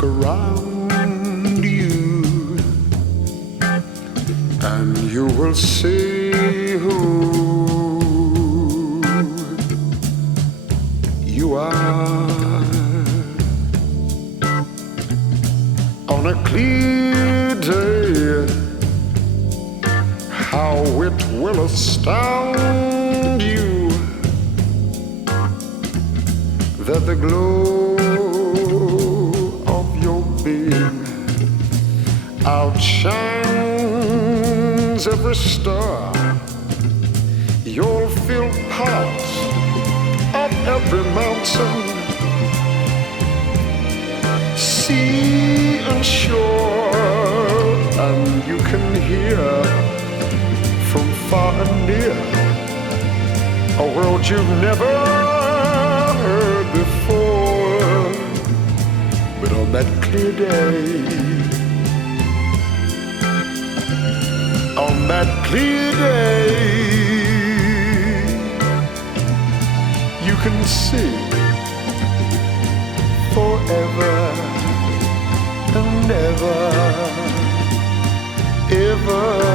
look around you, and you will see who you are. On a clear day, how it will astound you that the glow of your being outshines every star. You'll feel part of every mountain, sea and shore, and you can hear from far and near a world you've never heard before. But on that clear day, on that clear day, you can see forever and ever, ever.